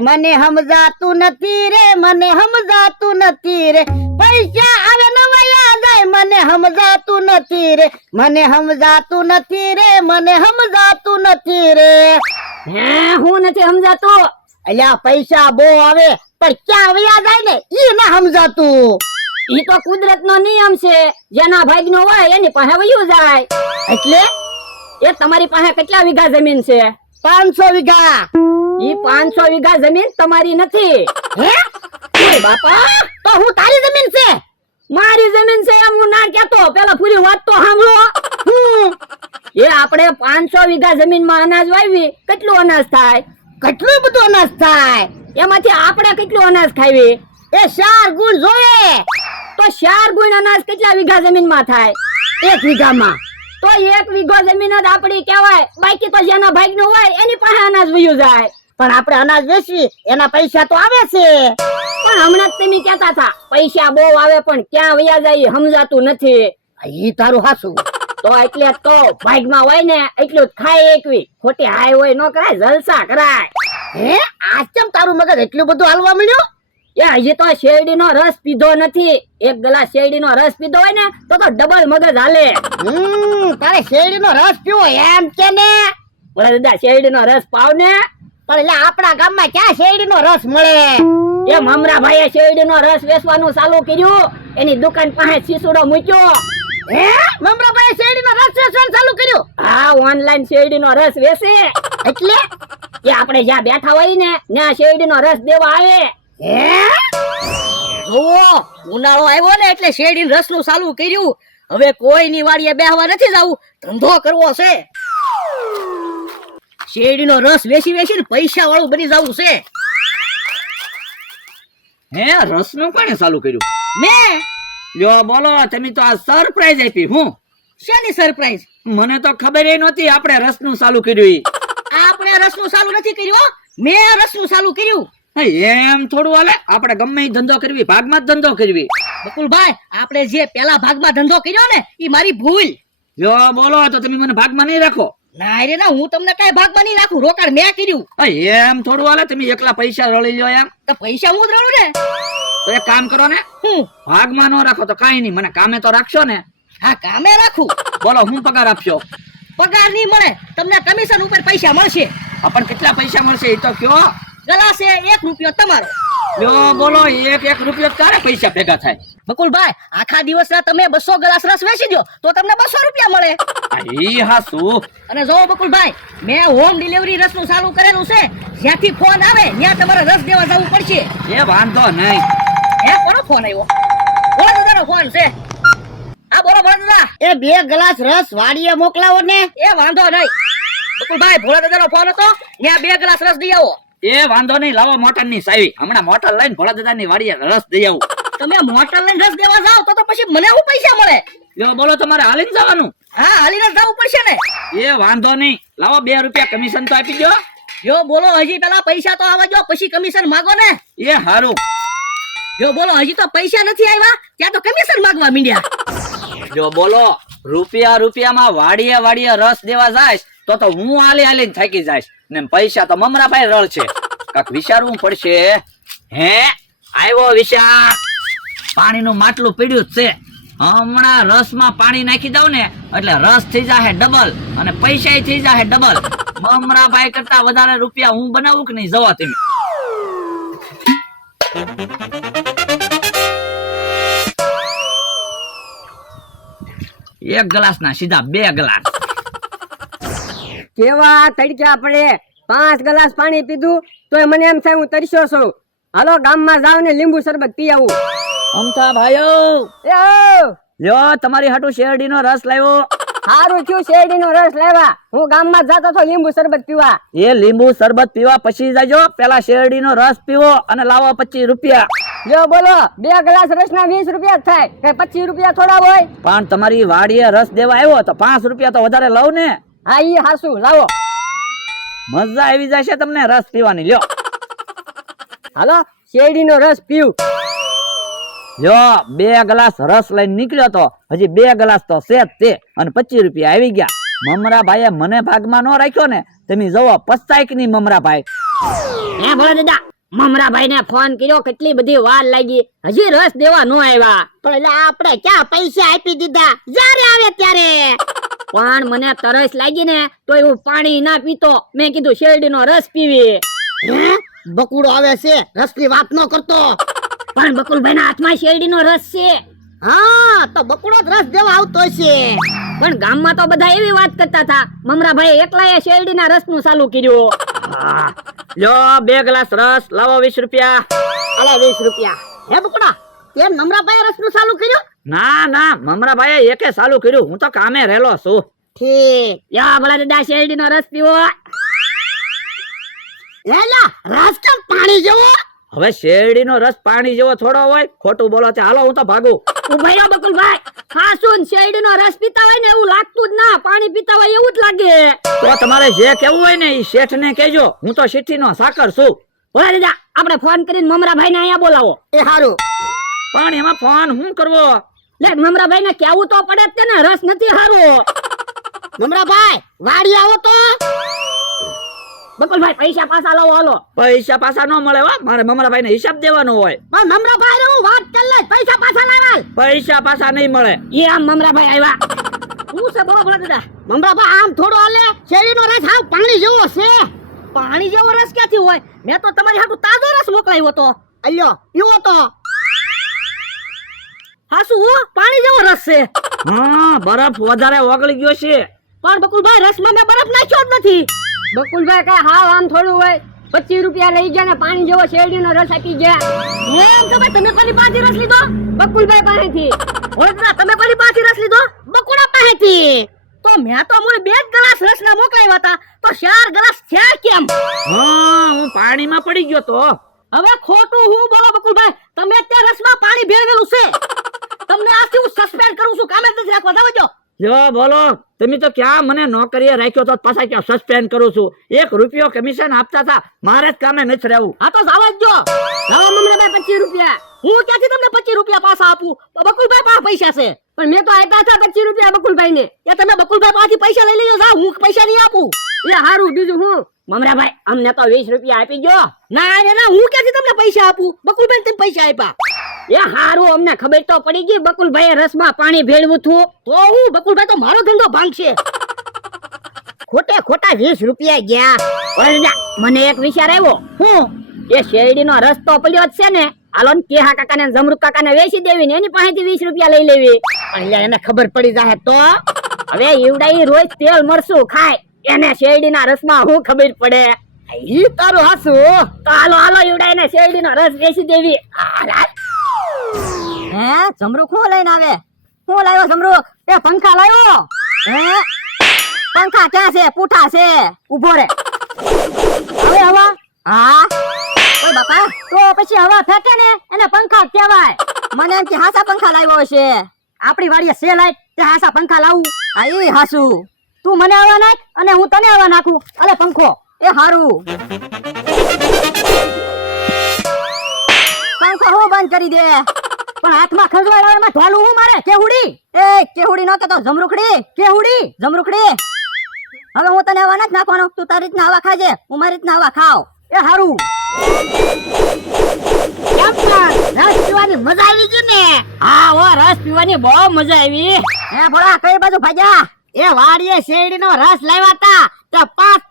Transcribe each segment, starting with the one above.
મને સમજાતું નથી રે, મને સમજાતું નથી રે, પૈસા આવે ને વયા જાય, મને સમજાતું નથી રે, મને સમજાતું નથી રે, મને સમજાતું નથી રે. હું નથી સમજાતું. અલ્યા પૈસા બહુ આવે પણ ક્યાં વયા જાય ને ઈ ના સમજાતું. ઈ તો કુદરત નો નિયમ છે, જેના ભાગ નો હોય એની પાસે વયું જાય. એટલે એ તમારી પાસે કેટલા વીઘા જમીન છે? 500 વીઘા. ઈ 500 વીઘા જમીન તમારી નથી. હે ઓય બાપા, તો હું તારી જમીન છે? મારી જમીન છે એમ હું ના કહેતો. પેલા પૂરી વાત તો સાંભળો. એ આપણે 500 વીઘા જમીન માં અનાજ વાવી, કેટલું અનાજ થાય? કેટલું બધું અનાજ થાય. એમાંથી આપણે કેટલું અનાજ ખાવી? એ 4 ગુણ જોવે. તો 4 ગુણ અનાજ કેટલા વીઘા જમીન માં થાય? 1 વીઘામાં. તો 1 વીઘો જમીન જ આપણી કહેવાય. બાકી તો જેના ભાગ નું હોય એની પાસે અનાજ વયું જાય. પણ આપણે અનાજ વેચવી એના પૈસા તો આવે છે. પણ હમણાં જ તમે કહેતા હતા પૈસા બહુ આવે પણ ક્યાં વયા જાય સમજાતું નથી. ઈ તારું હાસું. તો એટલે તો ભાગમાં હોય ને એટલું જ ખાય એકવી. ખોટી હાય હોય નો કરાય, જલસા કરાય. હે આજ કેમ તારું મગજ એટલું બધું હાલવા મળ્યું? એ હજી તો શેરડીનો રસ પીધો નથી. એક ગ્લાસ શેરડીનો રસ પીધો હોય ને તો ડબલ મગજ હાલે. તારે શેરડીનો રસ પીવો એમ કે ને? બોલે દાદા શેરડીનો રસ પાવ ને. પણ એટલે આપણા ગામમાં ક્યાં શેરડીનો રસ મળે? એ મમરા ભાઈએ શેરડીનો રસ વેચવાનું ચાલુ કર્યું. એની દુકાન પાસે શીસુડો મૂક્યો. હે મમરાભાઈ શેરડીનો રસ વેચવાનું ચાલુ કર્યું? હા, ઓનલાઈન શેરડીનો રસ વેચે. એટલે એ આપણે જ્યાં બેઠા હોય ને ત્યાં શેરડીનો રસ દેવા આવે. હે જુઓ, ઉનાળો આવ્યો ને એટલે શેરડી રસનું ચાલુ કર્યું. હવે કોઈની વાડીએ બેહવા નથી જવું, ધંધો કરવો છે. શેરડીનો રસ વેચી વેચીને પૈસા વાળું બની જવું છે. હે રસનું કોણે ચાલુ કર્યું? મેં. લ્યો બોલો, તમે તો આ સરપ્રાઈઝ આપી. હું શેની સરપ્રાઈઝ? મને તો ખબર ય નહોતી આપણે રસનું ચાલુ કર્યું. આપણે રસનું ચાલુ નથી કર્યું, મેં રસનું ચાલુ કર્યું. એમ થોડું હાલે. આપણે ગમે એ ધંધો કરવી, ભાગમાં જ ધંધો કરવી. બકુલભાઈ, આપણે જે પેલા ભાગમાં ધંધો કર્યો ને એ મારી ભૂલ. લ્યો બોલો, તો તમે મને ભાગમાં નહીં રાખો. ના રે ના, હું તમને કઈ ભાગમાં નહીં રાખું. રોકાણ મેં કર્યું. એમ થોડું હાલે. તમે એકલા પૈસા રળી લ્યો એમ. તો પૈસા હું જ રડું ને. તો એક કામ કરો ને, ભાગમાં ન રાખો તો કાઈ નહીં, મને કામે તો રાખશો ને? હા, કામે રાખું. બોલો, હું પગાર આપશો? પગાર નહીં મળે, તમને કમિશન ઉપર પૈસા મળશે. પણ કેટલા પૈસા મળશે એ તો કયો. ગલાસે 1 રૂપિયો તમારો. લ્યો બોલો, એક રૂપિયો ક્યારે પૈસા ભેગા થાય? બકુલભાઈ, આખા દિવસના તમે 200 ગ્લાસ રસ વેચી દો તો તમને 200 રૂપિયા મળે. ઈ હાસુ. અને જો બકુલભાઈ, મેં હોમ ડિલિવરી રસનું ચાલુ કરેલું છે. જ્યાંથી ફોન આવે ત્યાં તમારે રસ દેવા જવું પડશે. એ વાંધો નહીં. કોનો ફોન આવ્યો? બોલો દાદાનો ફોન છે. હા બોલો દાદા. એ 2 ગ્લાસ રસ વાડીએ મોકલાવો ને. એ વાંધો નહીં. બકુલભાઈ, ભોળા દાદાનો ફોન હતો, ત્યાં 2 ગ્લાસ રસ દઈ આવો. એ વાંધો નહીં, લાવો મોટર ની સાવી. હમણાં મોટર લઈને ભોળા દાદા ની વાડીએ રસ દઈ આવું. તમે મોટર લઈને રસ દેવા જાવ તો પછી મને શું પૈસા મળે? લ્યો બોલો, તમારે હાલીને જવાનું? હા, હાલીને જવું પડશે ને. એ વાંધો નહીં, લાવો 2 રૂપિયા કમિશન તો આપી દો. જો બોલો, હજી પેલા પૈસા તો આવવા દો, પછી કમિશન માંગો ને. એ હારું. જો બોલો, હજી તો પૈસા નથી આવ્યા ત્યાં તો કમિશન માંગવા માંડ્યા. જો બોલો, રૂપિયામાં વાડીએ રસ દેવા જાય તો હું હાલીને થાકી જાય ને પૈસા તો મમરાભાઈ રળ છે. કાક વિચારવું પડશે. હે આવ્યો વિચાર. પાણીનું માટલું પીડ્યું જ છે. હમણાં રસમાં પાણી નાખી દઉં ને એટલે રસ થઈ જાય ડબલ અને પૈસા થઈ જાય ડબલ. મમરાભાઈ કરતા વધારે રૂપિયા હું બનાવું કે નહીં, જવા તમે. એક ગ્લાસ ના સીધા 2 ગ્લાસ. કેવા તડક્યા પડે. 5 ગ્લાસ પાણી પીધું તોય મને એમ થાય હું તરસ્યો છું. હાલો ગામમાં જાવ ને લીંબુ શરબત પી આવું. અમથા ભાઈઓ, લ્યો તમારી હાટુ શેરડીનો રસ લાવ્યો. સારું થયું શેરડીનો રસ લાવ્યા. હું ગામમાં જતો તો લીંબુ શરબત પીવા. એ લીંબુ શરબત પીવા પછી જાજો. પેલા શેરડીનો રસ પીવો અને લાવો 25 રૂપિયા. જો બોલો, 2 ગ્લાસ રસના 20 રૂપિયા થાય. કઈ 25 રૂપિયા થોડા હોય? પણ તમારી વાડીએ રસ દેવા આવ્યો તો 5 રૂપિયા તો વધારે લઉં ને. હા, ઈ હાસુ. લાવો. મજા આવી જશે તમને રસ પીવાની. લ્યો હાલો શેરડીનો રસ પીવું. લ્યો 2 ગ્લાસ રસ લઈને નીકળ્યો તો હજી 2 ગ્લાસ તો સેજ તે અને 25 રૂપિયા આવી ગયા. મમરા ભાઈએ મને ભાગમાં ન રાખ્યો ને, તમે જવો પસ્તાય કે નહીં મમરા ભાઈ. હે ભોળા દાદા, મમરાભાઈ ને ફોન કર્યો, કેટલી બધી વાર લાગી, હજી રસ દેવા નો આવ્યા. પણ એટલે આપણે ક્યાં પૈસા આપી દીધા, જ્યારે આવે ત્યારે. પણ મને તરસ લાગી ને તો હું પાણી ના પીતો, મેં કીધું શેરડીનો રસ પીવી. હે બકુડો આવે છે, રસની વાત ન કરતો. પણ બકુલભાઈ ના હાથમાં શેરડીનો રસ છે. હા તો બકુડો જ રસ દેવા આવતો છે. પણ ગામમાં તો બધા એવી વાત કરતા હતા, મમરાભાઈ એકલાએ શેરડીના રસનું ચાલુ કર્યું. લ્યો 2 ગ્લાસ રસ લાવો, 20 રૂપિયા. અલા 20 રૂપિયા. હે બકુડા, તે નમરાભાઈ રસનું ચાલુ કર્યું? ના ના, મમરાભાઈએ એકે ચાલુ કર્યું, હું તો કામે રહેલો છું. ઠીક. યા ભલા દાદા, શેરડીનો રસ પીવો. લેલા, રસ કેમ પાણી જેવો? હવે શેરડીનો રસ પાણી જેવો થોડો હોય? ખોટું બોલો છે, હાલો હું તો ભાગું. ઉભા રહ્યો બકુલભાઈ, ખાસું ને શેરડીનો રસ પીતા હોય ને એવું લાગતું જ ના, પાણી પીતા હોય એવું જ લાગે. તો તમારે જે કેવું હોય ને એ શેઠને કહેજો, હું તો સિટીનો સાકર છું. ભલા દાદા, આપણે ફોન કરીને મમરાભાઈ ને અહીંયા બોલાવો. એ હારું. પણ એમાં ફોન શું કરવો? લે મમરાભાઈ ને કેવું તો પડે જ તે ને, રસ નથી હારો. નમરાભાઈ વાડી આવો તો. બકુલભાઈ પૈસા પાછા લાવો, હાલો. પૈસા પાછા ન મળે, હો મારે મમરાભાઈને હિસાબ દેવાનો હોય. પણ નમરાભાઈ ને હું વાત કરી લઈશ, પૈસા પાછા લાવાલ. પૈસા પાછા નહીં મળે. એ આમ મમરાભાઈ આવ્યા. શું છે બોલો ભલા દાદા? નમરાભાઈ આમ થોડો હાલે, શેરડીનો રસ હાવ પાણી જેવો છે. પાણી જેવો રસ ક્યાંથી હોય? મેં તો તમારી હાટુ તાજો રસ મોકલાવ્યો તો. અલ્યો પીવો તો. હાસુ હો, પાણી જેવો રસ છે. હા, બરફ વધારે ઓગળી ગયો છે. પણ બકુલભાઈ, રસમાં મેં બરફ નાખ્યો જ નથી. બકુલભાઈ કઈ હાવ આમ થોડું હોય, 25 રૂપિયા લઈ ગયા ને પાણી જેવો શેરડીનો રસ આપી ગયા. એમ તો ભાઈ, તમે કોની પાસેથી રસ લીધો? બકુલભાઈ પાસેથી. ઓળખના, તમે કોની પાસેથી રસ લીધો? બકુડા પાસેથી. તો મેં તો મૂળ 2 ગ્લાસ રસના મોકલાવ્યા હતા, તો 4 ગ્લાસ થયા કેમ? હા, હું પાણીમાં પડી ગયો તો. હવે ખોટું હું બોલો બકુલભાઈ, તમે ત્યાં રસમાં પાણી ભેળવેલું છે. તમને આજથી હું સસ્પેન્ડ કરું છું, કામે જ નથી રાખવા. જાવજો. યો બોલો, તમે તો ક્યાં મને નોકરીએ રાખ્યો તો પાછા ક્યાં સસ્પેન્ડ કરું છું? 1 રૂપિયો કમિશન આપતા હતા, મારે જ કામે નથી રહેવું. હા તો જાવ જ જો. લાવો મમરાભાઈ 25 રૂપિયા. હું ક્યાંથી તમને 25 રૂપિયા પાછા આપું? તો બકુલભાઈ પાસે પૈસા છે. પણ મેં તો આપ્યા હતા 25 રૂપિયા બકુલભાઈ ને. એ તમે બકુલભાઈ પાસેથી પૈસા લઈ લેજો, જાવ, હું પૈસા નહીં આપું. એ હારું, બીજું હું? મમરાભાઈ અમને તો 20 રૂપિયા આપી ગયો. ના ના, હું ક્યાંથી તમને પૈસા આપું? બકુલભાઈ તમે પૈસા આપ્યા. એ હારું, અમને ખબર તો પડી ગઈ બકુલભાઈ રસમાં પાણી ભેળવું હતું. તો હું બકુલભાઈ તો મારો ધંધો ભાંગશે. ખોટે ખોટા 20 રૂપિયા ગયા. ઓરે દાદા, મને એક વિચાર આવ્યો. હું એ શેરડીનો રસ તો પડ્યો જ છે ને, હાલો ને કેહા કાકા ને જમરૂક કાકા ને વેચી દેવી ને એની પાસેથી 20 રૂપિયા લઈ લેવી. એટલે એને ખબર પડી જાય તો. હવે ઈવડાઈ રોજ તેલ મરસું ખાય, એને શેરડીના રસમાં શું ખબર પડે? ઈ તારું હાસુ. તો હાલો હાલો ઈવડાઈને શેરડીનો રસ વેચી દેવી. હે, જમરૂક શું લઈને આવે? શું લાવ્યો જમરૂક? એ પંખા લાવ્યો. હે, પંખા ક્યાં છે? પૂઠા છે. ઉભો રે. હવે હવા? હા. ઓય બાપા, તો પછી હવા ફેંકે ને એને પંખા જ કહેવાય. મને એમ કે હાસા પંખા લાવ્યો છે. આપણી વાડીએ છે લાઈટ, તે હાસા પંખા લાવું. હા, એ હાસુ. તું મને હવા નાખ અને હું તને હવા નાખું. અરે પંખો. એ હારું. પંખો હું બંધ કરી દે. પણ હાથમાં ખંજવાળામાં ઢોલું હું મારે? કેહુડી? એ કેહુડી નો તો જમરૂખડી. કેહુડી? જમરૂખડી. હવે હું તને હવા નથી નાખવાનો, તું તારી રીતના હવા ખાજે, હું મારી રીતના હવા ખાવ. એ હારું. કેમ પણ રસ પીવાની મજા આવી ગઈ ને? હા હો, રસ પીવાની બહુ મજા આવી. એ ભોળા, કઈ બાજુ ભાગ્યા? એ વાડીએ શેરડીનો રસ લાવ્યા તા, તે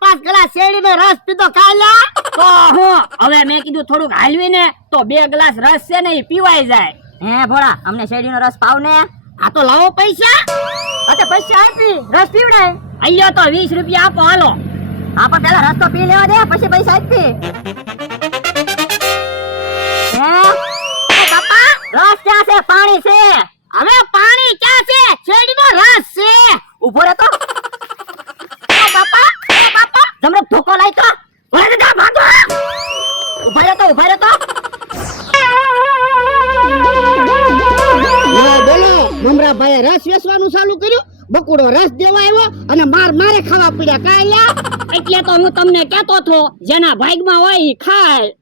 5 ગ્લાસ શેરડીનો રસ પીધો કાલ્યા. તો હું હવે મેં કીધું થોડુંક હાલવી ને તો 2 ગ્લાસ રસ છે ને એ પીવાઈ જાય. હે ભોળા, અમને શેરડીનો રસ પાવ ને. આ તો લાવો પૈસા. અતે પૈસા આપી, રસ પીવડાય. અહીંયા તો 20 રૂપિયા આપો, હાલો. હા, પણ પેલા રસ તો પી લેવા દે, પછી પૈસા આપી. હે, એ બાપા, રસ ક્યાં છે? પાણી છે. હવે પાણી ક્યાં છે? શેરડીનો રસ છે. ઉભો રહે તો. એ બાપા, જમરૂક ધોકો લાય તો. ઓરે દાદા ભાગો. ઉભા રહે તો, ઉભા રહે તો. બોલો, મમરાભાઈએ રસ વેચવાનું ચાલુ કર્યું, બકુડો રસ દેવા આવ્યો અને મારે ખાવા પડ્યા કાલ્યા. એટલે તો હું તમને કહેતો હતો, જેના ભાગમાં હોય ઈ ખાય.